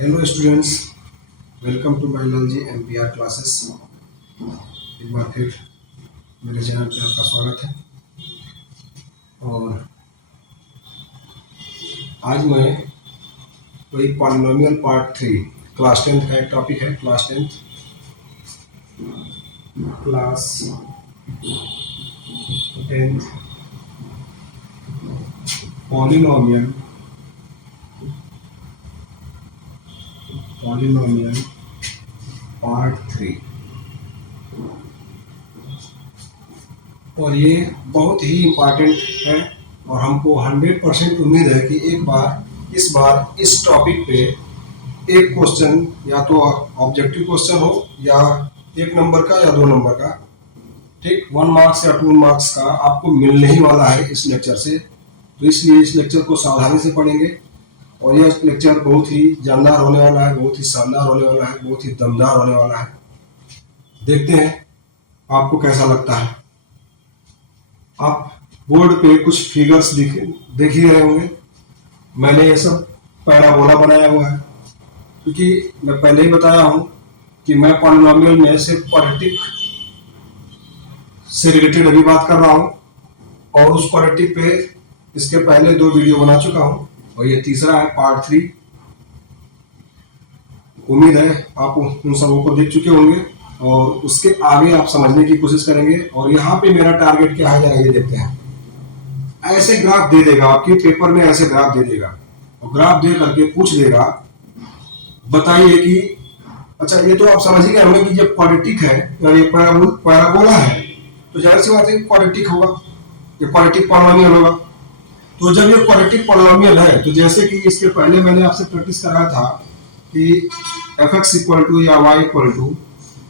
Hello students, welcome to biology MPR classes. एक बार फिर मेरे चैनल पे आपका स्वागत है। और आज मैं वही पॉलिनोमियल पार्ट 3 क्लास 10th का एक टॉपिक है। Class 10th polynomial part 3। और ये बहुत ही इम्पॉर्टेंट है और हमको 100% उम्मीद है कि इस बार इस टॉपिक पे एक क्वेश्चन या तो ऑब्जेक्टिव क्वेश्चन हो या 1 नंबर का या 2 नंबर का, ठीक, 1 मार्क्स या 2 मार्क्स का आपको मिलने ही वाला है इस लेक्चर से। तो इसलिए इस लेक्चर को सावधानी से पढ़ेंगे और यह लेक्चर बहुत ही जानदार होने वाला है, बहुत ही शानदार होने वाला है, बहुत ही दमदार होने वाला है। देखते हैं आपको कैसा लगता है। आप बोर्ड पे कुछ फिगर्स देख ही रहे होंगे। मैंने ये सब पैराबोला बनाया हुआ है क्योंकि मैं पहले ही बताया हूं कि मैं पॉलिनोमियल में सिर्फ क्वाड्रेटिक से रिलेटेड अभी बात कर रहा हूं और उस क्वाड्रेटिक पे इसके पहले 2 वीडियो बना चुका हूं और ये तीसरा है पार्ट 3। उम्मीद है आप उन सबों को देख चुके होंगे और उसके आगे आप समझने की कोशिश करेंगे। और यहाँ पे मेरा टारगेट क्या है, जरा ये देखते हैं। ऐसे ग्राफ दे देगा आपके पेपर में, ऐसे ग्राफ दे देगा और ग्राफ दे करके पूछ देगा, बताइए कि अच्छा ये तो आप समझ ही गए होंगे कि जब क्वाड्रेटिक है या ये पैराबोला है तो जाहिर सी बात है क्वाड्रेटिक होगा, ये क्वाड्रेटिक पॉलिनोमियल होगा। तो जब ये क्वाड्रेटिक पॉलिनोमियल है तो जैसे कि इसके पहले मैंने आपसे प्रैक्टिस कराया था कि fx इक्वल टू या y equal to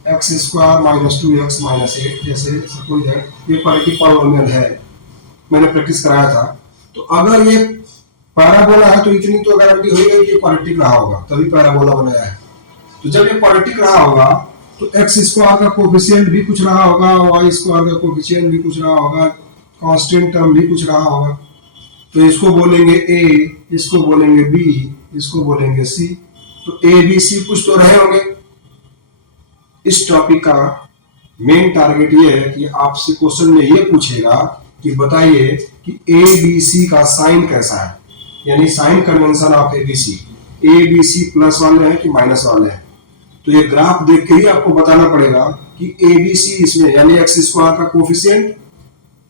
x square minus 2x minus 8, जैसे सपोज दैट ये क्वाड्रेटिक पॉलिनोमियल है, मैंने प्रैक्टिस कराया था। तो अगर ये पैराबोला है तो इतनी तो गारंटी हो गई कि क्वाड्रेटिक रहा होगा, तभी पैराबोला बनाया है। तो जब ये क्वाड्रेटिक रहा होगा तो एक्स स्क्वायर का कोफिशिएंट भी कुछ रहा होगा, वाई स्क्वायर का कोफिशिएंट भी कुछ रहा होगा, कांस्टेंट टर्म भी कुछ रहा होगा। तो इसको बोलेंगे ए, इसको बोलेंगे बी, इसको बोलेंगे सी। तो ए बी सी कुछ तो रहे होंगे। इस टॉपिक का मेन टारगेट ये है कि आपसे क्वेश्चन में ये पूछेगा कि बताइए कि ए बी सी का साइन कैसा है, यानी sign convention of a b c plus वाले हैं कि माइनस वाले हैं। तो ये ग्राफ देख के ही आपको बताना पड़ेगा कि ए बी सी इसमें यानी एक्स स्क्वायर का कोफिशिएंट,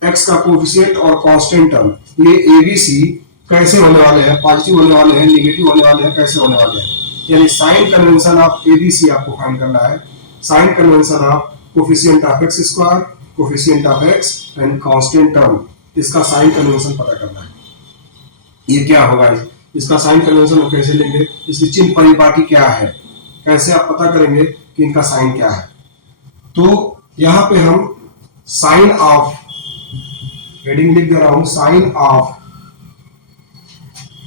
एक्स का कोफिशिएंट और कांस्टेंट टर्म, ये ए बी सी कैसे होने वाले हैं, पॉजिटिव होने वाले हैं, नेगेटिव होने वाले हैं, कैसे होने वाले हैं। यानी sign convention of a b c आपको फाइंड करना है। Sign convention of coefficient of x square, coefficient of x and constant term, इसका साइन कन्वेंशन पता करना है। ये क्या होगा, इसका साइन कन्वेंशन कैसे लेंगे, इसकी चिन्ह परिपाटी क्या है, कैसे आप पता करेंगे कि इनका साइन क्या है। तो यहां पे हम साइन ऑफ, हेडिंग लिख दे रहा हूं, sign of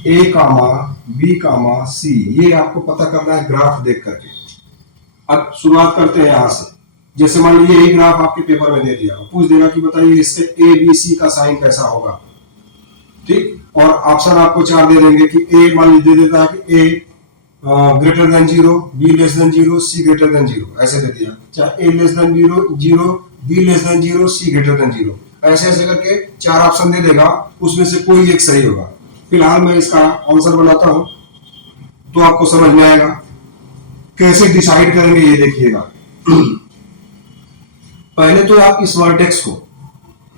A comma B comma C, ये आपको पता करना है ग्राफ देख करके। अब शुरुआत करते हैं यहां से। जैसे मान लीजिए यही ग्राफ आपके पेपर में दे दिया, पूछ देगा कि बताइए इससे ए बी सी का साइन कैसा होगा, ठीक। और ऑप्शन आपको 4 दे देंगे कि ए मान लीजिए दे देता है कि A greater than 0, B less than 0, C greater than 0, ऐसे दे दिया। चाहे A less than 0, B less than 0, C greater than 0, ऐसे ऐसे करके 4 ऑप्शन दे देगा, उसमें से कोई एक सही होगा। फिलहाल मैं इसका आंसर बनाता हूं तो आपको समझ में आएगा। कैसे डिसाइड करेंगे ये देखिएगा। पहले तो आप इस वर्टेक्स को,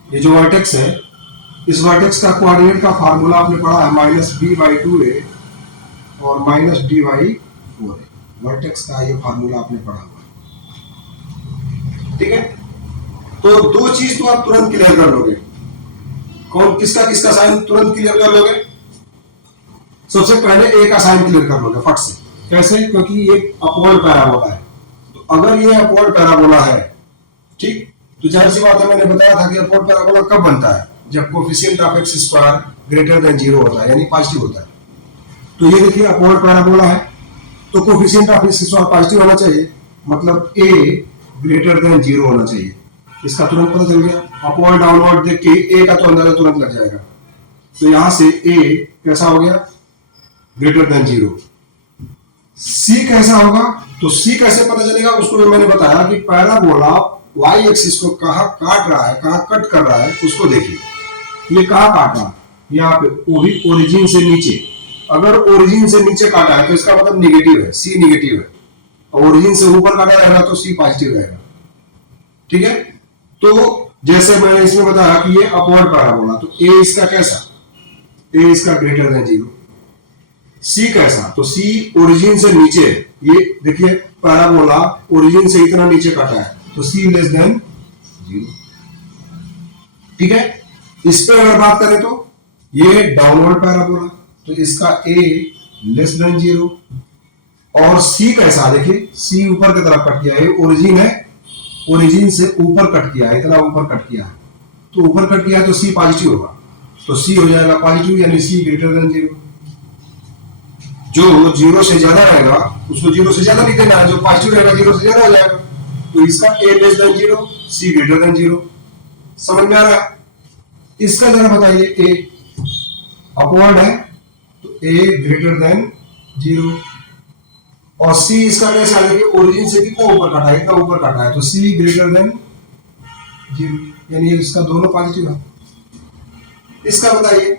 ये जो वर्टेक्स है, इस वर्टेक्स का कोऑर्डिनेट का फार्मूला आपने पढ़ा है -b/2a और -d/4a। वर्टेक्स का ये फार्मूला आपने पढ़ा हुआ, ठीक है। तो 2 चीज तो आप तुरंत क्लियर कर लोगे। कौन किसका किसका साइन तुरंत क्लियर कर लोगे। सबसे पहले ए का साइन क्लियर कर लोगे फट से। कैसे, क्योंकि ये अपवर्ड पैराबोला है। तो अगर ये अपवर्ड पैराबोला है, ठीक, तो जाहिर सी बात है, मैंने बताया था कि अपवर्ड पैराबोला कब बनता है, जब coefficient of x square greater than 0 होता है, यानी पॉजिटिव होता है। तो ये देखिए अपवर्ड पैराबोला है तो coefficient of x square positive होना चाहिए, मतलब ए ग्रेटर देन 0 होना चाहिए। इसका तुरंत पता चल गया। अपवर्ड डाउनवर्ड देख के ए का तो अंदाजा तुरंत लग जाएगा। तो यहां से ए कैसा हो गया, ग्रेटर देन 0। सी कैसा होगा, तो सी कैसे पता चलेगा उसको भी मैंने बताया कि पैराबोला वाई एक्सिस को कहाँ काट रहा है, कहाँ कट कर रहा है, उसको देखिए। ये कहाँ काट रहा है, यहाँ पे, वो भी ओरिजिन से नीचे। अगर ओरिजिन से नीचे काटा है तो इसका मतलब निगेटिव है, सी निगेटिव है। ओरिजिन से ऊपर काटा रहेगा तो सी पॉजिटिव रहेगा। ठीक है, तो जैसे मैंने इसमें बताया कि ये अपवर्ड पैराबोला, तो ए इसका कैसा, ए इसका ग्रेटर देन 0। सी कैसा, तो सी ओरिजिन से नीचे, ये देखिए पैराबोला ओरिजिन से इतना नीचे काटा है तो सी लेस देन 0। ठीक है, इस पे अगर बात करें तो ये डाउनवर्ड पैराबोला, तो इसका ए लेस देन 0। और सी कैसा, देखिए सी ऊपर की तरफ कट किया है, ओरिजिन है, ओरिजिन से ऊपर कट किया है, इतना ऊपर कट किया है, तो ऊपर कट किया है तो सी पॉजिटिव होगा, तो सी हो जाएगा पॉजिटिव, यानी सी ग्रेटर देन 0। जो 0 से ज्यादा रहेगा उसको 0 से ज्यादा नहीं देना है, जो पॉजिटिव रहेगा 0 से ज्यादा हो जाएगा। तो इसका ए less than 0, C greater than 0। समझ में आ रहा है? इसका जरा बताइए, ए अपवर्ड है तो ए ग्रेटर देन 0, और सी इसका कैसे आ गया, ओरिजिन से कितना ऊपर काटा है, इतना ऊपर काटा है, तो सी ग्रेटर देन 0, यानी इसका दोनों पॉजिटिव है। इसका बताइए।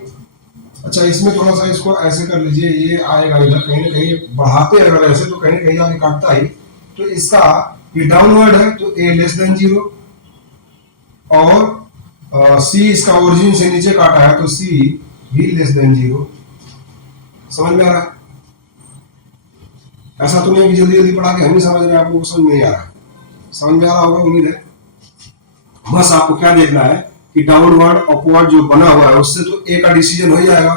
अच्छा, इसमें थोड़ा सा इसको ऐसे कर लीजिए, ये आएगा इधर, कहीं ना कहीं बढ़ाते अगर ऐसे तो कहीं ना कहीं आगे काटता ही, तो इसका ये डाउनवर्ड है तो ए लेस देन 0, और सी इसका ओरिजिन से नीचे काटा है तो सी भी लेस देन 0। समझ में आ रहा है? ऐसा तो नहीं है कि जल्दी जल्दी पढ़ा के हम नहीं समझ रहे हैं, आपको समझ नहीं आ रहा है। समझ में आ रहा होगा, उम्मीद है। बस आपको क्या देखना है कि डाउनवर्ड अपवर्ड जो बना हुआ है उससे तो ए का डिसीजन हो जाएगा।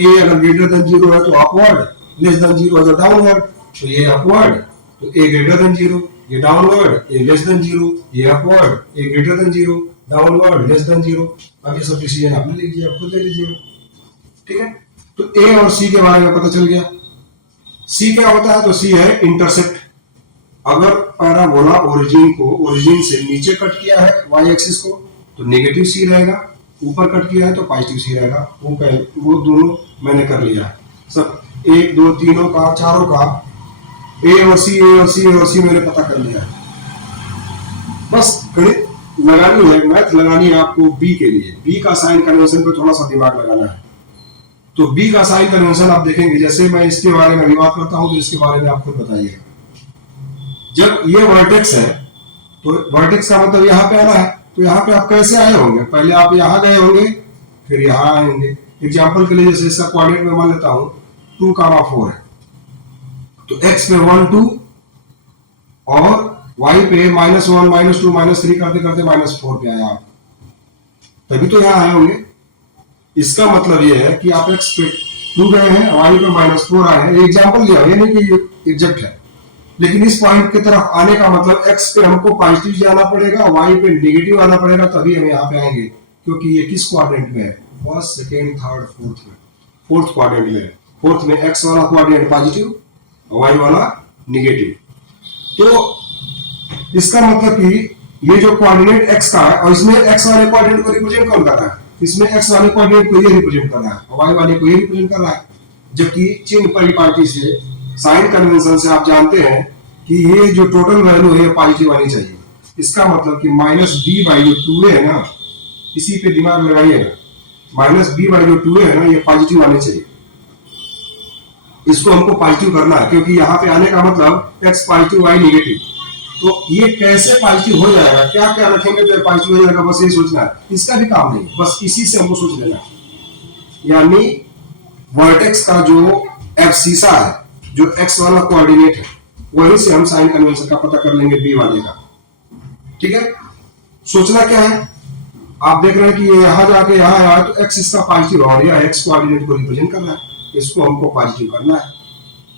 ए अगर ग्रेटर देन 0 है तो अपवर्ड, लेस देन 0 है तो डाउनवर्ड, तो ये अपवर्ड तो ए ग्रेटर देन 0, ये डाउनवर्ड ए लेस देन 0, ये upward A greater than 0, downward less than 0। अब ये सब डिसीजन आपने लिख दिया, खुद ले लीजिएगा। ठीक है, तो ए और सी के बारे में पता चल गया। सी क्या होता है, तो सी है इंटरसेप्ट। अगर पैराबोला ओरिजिन से नीचे कट किया है वाई एक्सिस को तो नेगेटिव सी रहेगा, ऊपर कट किया है तो पॉजिटिव सी रहेगा। वो दोनों मैंने कर लिया है सब, 1 2 तीनों का, चारों का, ए और सी, ए और सी, ए और सी मैंने पता कर लिया है। बस गणित लगानी है, मैथ लगानी है आपको बी के लिए। बी का साइन कन्वेंशन पे थोड़ा सा दिमाग लगाना है। तो बी का साइन कन्वेंशन आप देखेंगे, जैसे मैं इसके बारे में बात करता हूं तो इसके बारे में आप खुद बताइएगा। जब ये वर्टेक्स है तो वर्टेक्स का मतलब यहाँ पे आना है, तो यहाँ पे आप कैसे आए होंगे, पहले आप यहाँ गए होंगे फिर यहाँ आएंगे। एग्जाम्पल के लिए जैसे इसका कोऑर्डिनेट में मान लेता हूँ 2,4 है, तो x पे 1 2 और y पे -1 -2 -3 करते करते -4 पे आया आप, तभी तो यहाँ आए होंगे। इसका मतलब ये है कि आप x पे 2 गए हैं, y पे -4 आए हैं। एग्जाम्पल दिया, ये नहीं कि एग्जैक्ट है, लेकिन इस पॉइंट की तरफ आने का मतलब x पे हमको पॉजिटिव जाना पड़ेगा, y पे नेगेटिव आना पड़ेगा, तभी हम यहाँ पे आएंगे। क्योंकि ये किस क्वाड्रेंट में है, फर्स्ट सेकेंड थर्ड फोर्थ में, फोर्थ क्वाड्रेंट में है। फोर्थ में x वाला क्वाड्रेंट पॉजिटिव, y वाला नेगेटिव। तो इसका मतलब कि ये जो कोऑर्डिनेट x का है, और इसमें x वाले क्वाड्रेंट को रिप्रेजेंट कौन कर रहा है, इसमें x वाले क्वाड्रेंट को ये रिप्रेजेंट कर रहा है और y वाले को ये रिप्रेजेंट कर रहा है। जबकि चिन्ह परिपाटी से, साइन कन्वेंशन से आप जानते हैं कि ये जो टोटल वैल्यू है पॉजिटिव आनी चाहिए। इसका मतलब कि -b जो 2a है ना, इसी पे दिमाग लगाइएगा, -b जो 2a है ना, ये पॉजिटिव आने चाहिए। इसको हमको पॉजिटिव करना है, क्योंकि यहाँ पे आने का मतलब x पॉजिटिव y नेगेटिव। तो ये कैसे पॉजिटिव हो जाएगा, क्या क्या रखेंगे तो पॉजिटिव हो जाएगा, बस ये सोचना है। इसका भी काम नहीं, बस इसी से हमको सोच लेना है। यानी वर्टेक्स का जो एब्सिसा है, जो x वाला कोऑर्डिनेट है, वहीं से हम साइन कन्वेंशन का पता कर लेंगे b वाले का। ठीक है, सोचना क्या है, आप देख रहे हैं कि ये यहां जाके यहां आया तो x इसका पॉजिटिव और यह x कोऑर्डिनेट को रिप्रेजेंट करना है, इसको हमको पॉजिटिव करना है।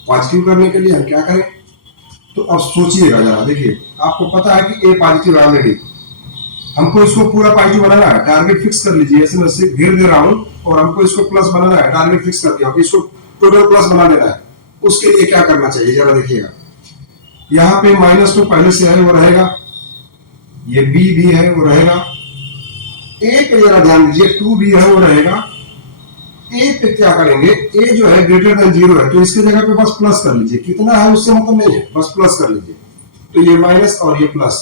पॉजिटिव करने के लिए हम क्या करें, तो अब सोचिएगा जरा, देखिए आपको पता है कि a पॉजिटिव है ऑलरेडी, हमको इसको पूरा पॉजिटिव बनाना है। टारगेट फिक्स कर लीजिए, ऐसे मैं सिर्फ घेर दे रहा हूं और हमको इसको प्लस बनाना है। टारगेट फिक्स कर दिया, इसको टोटल प्लस बना देना है। उसके लिए क्या करना चाहिए जरा देखिएगा, यहाँ पे -2 पहले से है वो रहेगा, ये b भी है वो रहेगा, a पे जरा ध्यान दीजिए 2b है वो रहेगा, ए पे क्या करेंगे, ए जो है ग्रेटर देन जीरो है तो इसके जगह पे बस प्लस कर लीजिए, कितना है उससे मतलब नहीं है, बस प्लस कर लीजिए। तो ये माइनस और ये प्लस,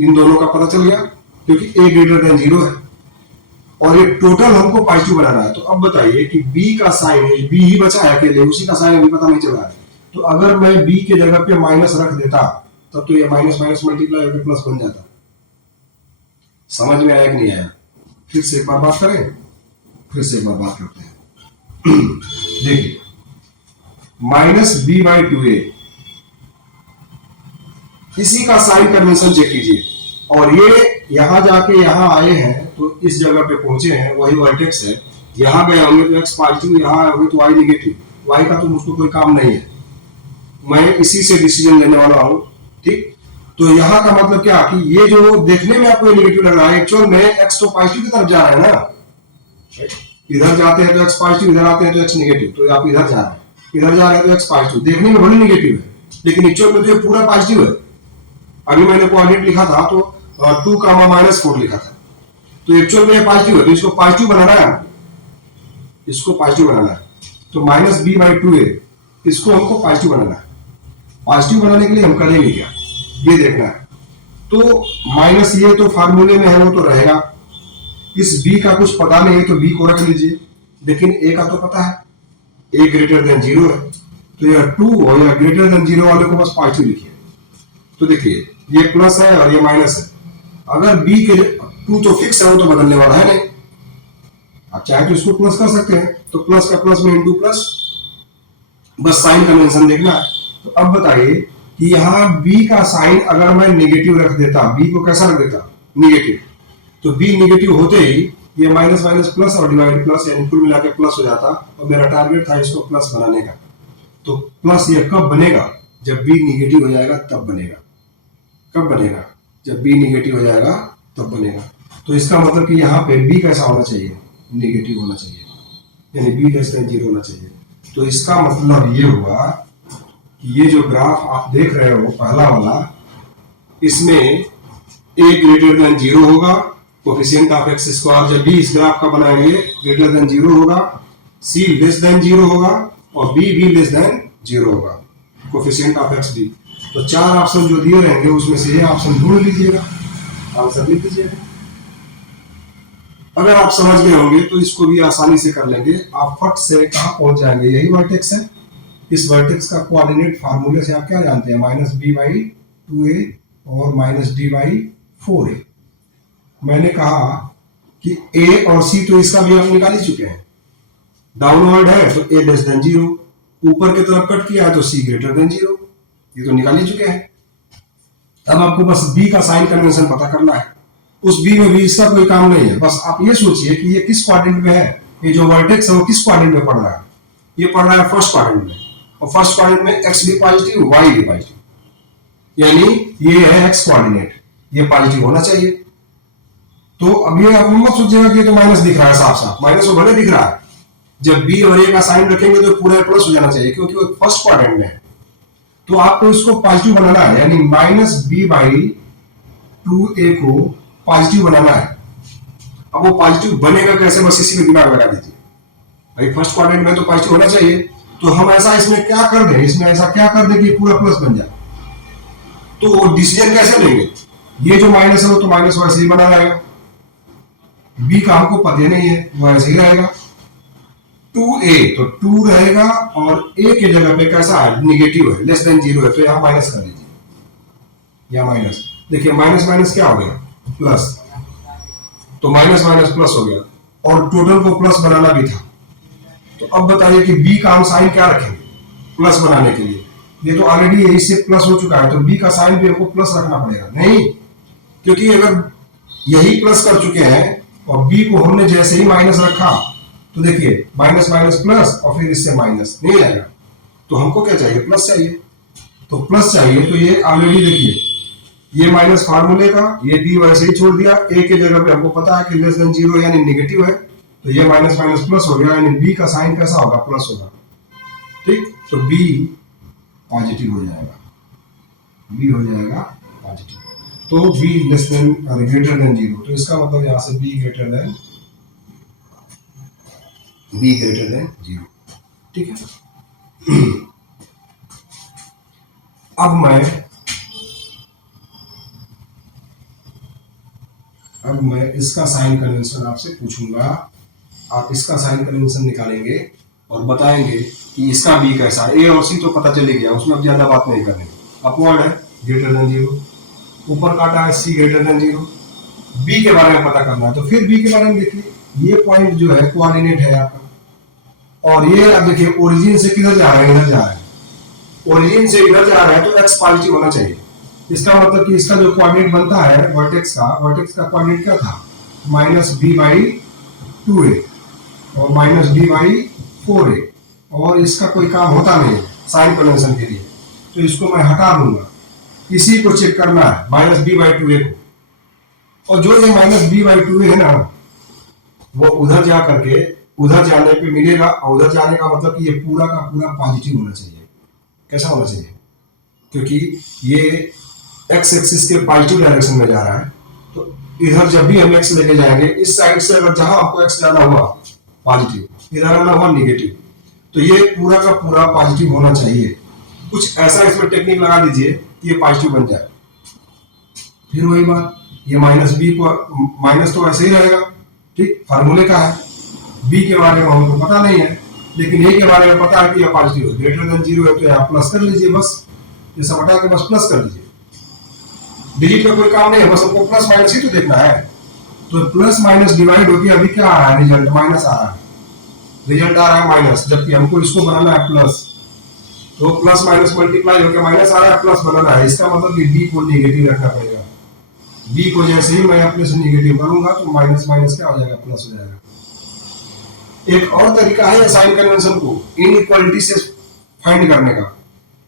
इन दोनों का पता चल गया क्योंकि ए ग्रेटर देन जीरो है और ये टोटल हमको पॉजिटिव बनाना है। तो अब बताइए कि बी का साइन है, बी ही बचा है अकेले, उसी का साइन अभी पता नहीं चला है। तो अगर मैं बी के जगह पे माइनस रख देता तब तो ये माइनस माइनस मल्टीप्लाई होकर प्लस बन जाता। समझ में आया कि नहीं आया? फिर से एक बार बात करें, फिर से एक बार बात करते हैं। देखिए माइनस बी बाई टू ए, इसी का साइन कन्वेंशन चेक कीजिए। और ये यहां जाके यहां आए हैं तो इस जगह पे पहुंचे हैं, वही वर्टेक्स है। यहां गए होंगे तो एक्स पॉजिटिव, यहां आए होंगे तो वाई नेगेटिव। वाई का तो मुझको कोई काम नहीं है, मैं इसी से डिसीजन लेने वाला हूं। ठीक, तो यहाँ का मतलब क्या कि ये जो देखने में आपको नेगेटिव लग रहा है, एक्चुअल में एक्स तो पॉजिटिव की तरफ जा रहा है ना। इधर जाते हैं तो एक्स पॉजिटिव, इधर आते हैं तो एक्स नेगेटिव। तो आप इधर जा रहे हैं, इधर जा रहे हैं तो एक्स पॉजिटिव, देखने में भले नेगेटिव है लेकिन एक्चुअल में तो ये पूरा पॉजिटिव है। अभी मैंने कोऑर्डिनेट लिखा था तो 2, -4 लिखा था, तो एक्चुअल में ये पॉजिटिव है। तो इसको पॉजिटिव बनाना है, इसको पॉजिटिव बनाना है। तो माइनस बी बाई टू ए, इसको हमको पॉजिटिव बनाना है। पॉजिटिव बनाने के लिए हम करेंगे क्या, ये देखना है। तो माइनस ये तो फार्मूले में है, वो तो रहेगा। इस बी का कुछ पता नहीं है तो बी को रख लीजिए, लेकिन ए का तो पता है, ए ग्रेटर देन जीरो है। तो यह 2 और यह ग्रेटर देन जीरो वाले को बस पॉजिटिव लिखिए। तो देखिए ये प्लस है और ये माइनस है। अगर बी के 2 तो फिक्स है, वो तो बदलने वाला है नहीं। आप चाहे तो इसको प्लस कर सकते हैं, तो प्लस का प्लस में इंटू प्लस, बस साइन कन्वेंशन देखना है। तो अब बताइए कि यहाँ b का साइन अगर मैं नेगेटिव रख देता, b को कैसा रख देता, नेगेटिव, तो b नेगेटिव होते ही ये माइनस माइनस प्लस और डिवाइड प्लस, यानी कुल मिला के प्लस हो जाता। और मेरा टारगेट था इसको प्लस बनाने का। तो प्लस ये कब बनेगा, जब b नेगेटिव हो जाएगा तब बनेगा। कब बनेगा, जब b नेगेटिव हो जाएगा तब बनेगा। तो इसका मतलब कि यहाँ पे b कैसा होना चाहिए, नेगेटिव होना चाहिए, यानी b लेस देन जीरो होना चाहिए। तो इसका मतलब ये हुआ कि ये जो ग्राफ आप देख रहे हो पहला वाला, इसमें a ग्रेटर देन जीरो होगा, कोफिशिएंट ऑफ एक्स स्क्वायर जब भी इस ग्राफ का बनाएंगे ग्रेटर देन जीरो होगा, c लेस देन जीरो होगा और b भी लेस देन जीरो होगा, कोफिशिएंट ऑफ एक्स भी। तो 4 ऑप्शन जो दिए रहेंगे उसमें से ये ऑप्शन ढूंढ लीजिएगा, आंसर लिख दीजिएगा। अगर आप समझ गए होंगे तो इसको भी आसानी से कर लेंगे। आप फट से कहां पहुंच जाएंगे, यही वर्टेक्स है। इस वर्टेक्स का कोऑर्डिनेट फार्मूले से आप क्या जानते हैं, माइनस बी बाई टू ए और माइनस डी बाई 4a। मैंने कहा कि a और c तो इसका भी हम निकाल ही चुके हैं। डाउनवर्ड है तो a लेस देन जीरो, ऊपर की तरफ कट किया है तो c ग्रेटर देन जीरो, ये तो निकाल ही चुके हैं। अब आपको बस b का साइन कन्वेंशन पता करना है। उस b में भी इसका कोई काम नहीं है, बस आप ये सोचिए कि ये किस क्वाड्रेंट में है, ये जो वर्टेक्स है वो किस क्वाड्रेंट में पड़ रहा है। ये पड़ रहा है फर्स्ट क्वाड्रेंट में, और फर्स्ट क्वाड्रेंट में x भी पॉजिटिव y भी पॉजिटिव, यानी ये है x कोऑर्डिनेट, ये पॉजिटिव होना चाहिए। तो अब ये आप मत सोचिएगा कि ये तो माइनस दिख रहा है, साफ साफ माइनस तो भले दिख रहा है। जब b और a का साइन रखेंगे तो पूरा प्लस हो जाना चाहिए क्योंकि वो फर्स्ट क्वाड्रेंट में है। तो आपको इसको पॉजिटिव बनाना है, यानी माइनस बी बाई टू ए को पॉजिटिव बनाना है। अब वो पॉजिटिव बनेगा कैसे, बस इसी में दिमाग लगा दीजिए। भाई फर्स्ट क्वाड्रेंट में तो पॉजिटिव होना चाहिए, तो हम ऐसा इसमें क्या कर दें, इसमें ऐसा क्या कर दें कि पूरा प्लस बन जाए। तो वो डिसीजन कैसे लेंगे, ये जो माइनस है वो तो माइनस वैसे ही बना रहेगा, बी का हमको पता नहीं है, वो ऐसे ही रहेगा। 2a तो 2 रहेगा और a के जगह पे कैसा है, नेगेटिव है, लेस देन जीरो है, तो यहां माइनस कर लीजिए, यहां माइनस। देखिए माइनस माइनस क्या हो गया, प्लस, तो माइनस माइनस प्लस हो गया और टोटल को प्लस बनाना भी था। तो अब बताइए कि b का हम साइन क्या रखेंगे प्लस बनाने के लिए, ये तो ऑलरेडी इससे प्लस हो चुका है, तो b का साइन भी हमको प्लस रखना पड़ेगा नहीं, क्योंकि अगर यही प्लस कर चुके हैं और b को हमने जैसे ही माइनस रखा तो देखिए माइनस माइनस प्लस और फिर इससे माइनस नहीं आएगा। तो हमको क्या चाहिए, प्लस चाहिए। तो प्लस चाहिए तो ये ऑलरेडी देखिए ये माइनस फार्मूले का, ये b वैसे ही छोड़ दिया, a के जगह पे हमको पता है कि लेस देन जीरो यानी नेगेटिव है, तो ये माइनस माइनस प्लस हो गया, यानी b का साइन कैसा होगा, प्लस होगा। ठीक, तो b पॉजिटिव हो जाएगा, b हो जाएगा पॉजिटिव। तो b less than greater than zero, तो इसका मतलब यहां से b greater than be greater than 0। ठीक है, अब मैं इसका साइन कन्वेंशन आपसे पूछूंगा। आप इसका साइन कन्वेंशन निकालेंगे और बताएंगे कि इसका बी कैसा है। ए और सी तो पता चले गया, उसमें अब ज्यादा बात नहीं करनी। अपवर्ड है ग्रेटर देन 0, ऊपर काटा है सी ग्रेटर देन 0। बी के बारे में पता करना है तो फिर बी के बारे में देखिए, ये पॉइंट जो है कोऑर्डिनेट है आपका, और ये आप देखिए ओरिजिन से किधर जा रहा है, इधर जा रहा है। ओरिजिन से इधर जा रहा है तो एक्स पॉजिटिव होना चाहिए। इसका मतलब कि इसका जो कोऑर्डिनेट बनता है वर्टेक्स का कोऑर्डिनेट क्या था, -b/2a और -b/4a, और इसका कोई काम होता नहीं है साइन कन्वेंशन के लिए, तो इसको मैं हटा दूंगा। इसी को चेक करना है -b/2a को, और जो ये -b/2a है ना, वो उधर जा करके उधर जाने पे मिलेगा, और उधर जाने का मतलब कि ये पूरा का पूरा पॉजिटिव होना चाहिए। कैसा होना चाहिए, क्योंकि ये एक्स एक्सिस के पॉजिटिव डायरेक्शन में जा रहा है, तो इधर जब भी हम एक्स लेके जाएंगे, इस साइड से अगर जहां आपको एक्स जाना हुआ पॉजिटिव, इधर आना हुआ निगेटिव, तो ये पूरा का पूरा पॉजिटिव होना चाहिए। कुछ ऐसा इसमें टेक्निक लगा दीजिए कि ये पॉजिटिव बन जाए। फिर वही बात, ये -b को माइनस तो ऐसे ही रहेगा, ठीक, फार्मूले का है। बी के बारे में हमको पता नहीं है, लेकिन ए के बारे में पता है कि यह पॉजिटिव है, ग्रेटर देन 0 है, तो यहाँ प्लस कर लीजिए, बस ये सब हटा के बस प्लस कर लीजिए। डिजिट में कोई काम नहीं है, बस हमको प्लस माइनस ही तो देखना है। तो प्लस माइनस डिवाइड होके अभी क्या आ रहा है, रिजल्ट माइनस आ रहा है, रिजल्ट आ रहा है माइनस, जबकि हमको इसको बनाना है प्लस। तो प्लस माइनस मल्टीप्लाई होकर माइनस आ रहा है, प्लस बनाना है। इसका मतलब कि बी को नेगेटिव रखना पड़ेगा। बी को जैसे ही मैं अपने से नेगेटिव करूंगा तो माइनस माइनस क्या हो जाएगा, प्लस हो जाएगा। एक और तरीका है साइन कन्वेंशन को इनइक्वालिटी से फाइंड करने का,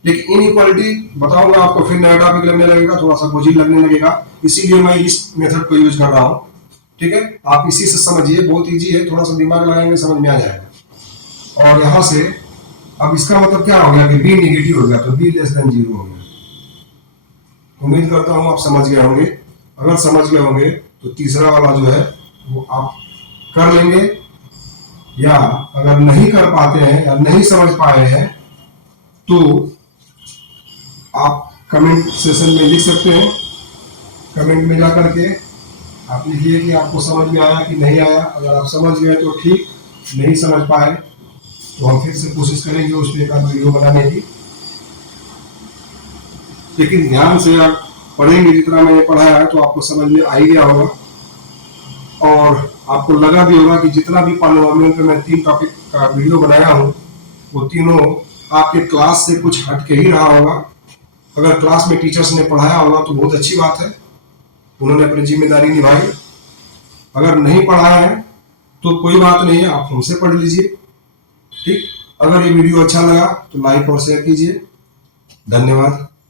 लेकिन इनइक्वालिटी बताऊंगा आपको, फिर नया टॉपिक लगने लगेगा, थोड़ा सा बोझिल लगने लगेगा, इसीलिए मैं इस मेथड को यूज कर रहा हूं। ठीक है, आप इसी से समझिए, बहुत इजी है, थोड़ा सा दिमाग लगाएंगे समझ में आ जाएगा। और यहां से अब इसका मतलब क्या हो गया कि बी नेगेटिव हो गया, तो बी लेस देन 0 हो गया। उम्मीद करता हूं आप समझ गए होंगे। अगर समझ गए होंगे तो तीसरा वाला जो है वो आप कर लेंगे, या अगर नहीं कर पाते हैं या नहीं समझ पाए हैं तो आप कमेंट सेशन में लिख सकते हैं। कमेंट में जाकर के आप लिखिए कि आपको समझ में आया कि नहीं आया। अगर आप समझ गए तो ठीक, नहीं समझ पाए तो हम फिर से कोशिश करेंगे उस पर एक वीडियो बनाने की। लेकिन ध्यान से आप पढ़ेंगे, जितना मैंने पढ़ाया है तो आपको समझ में आ ही गया होगा, और आपको लगा भी होगा कि जितना भी पॉलिनोमियल पे मैं 3 टॉपिक का वीडियो बनाया हूँ वो तीनों आपके क्लास से कुछ हट के ही रहा होगा। अगर क्लास में टीचर्स ने पढ़ाया होगा तो बहुत अच्छी बात है, उन्होंने अपनी जिम्मेदारी निभाई। अगर नहीं पढ़ाया है तो कोई बात नहीं है, आप हमसे पढ़ लीजिए। ठीक, अगर ये वीडियो अच्छा लगा तो लाइक और शेयर कीजिए। धन्यवाद।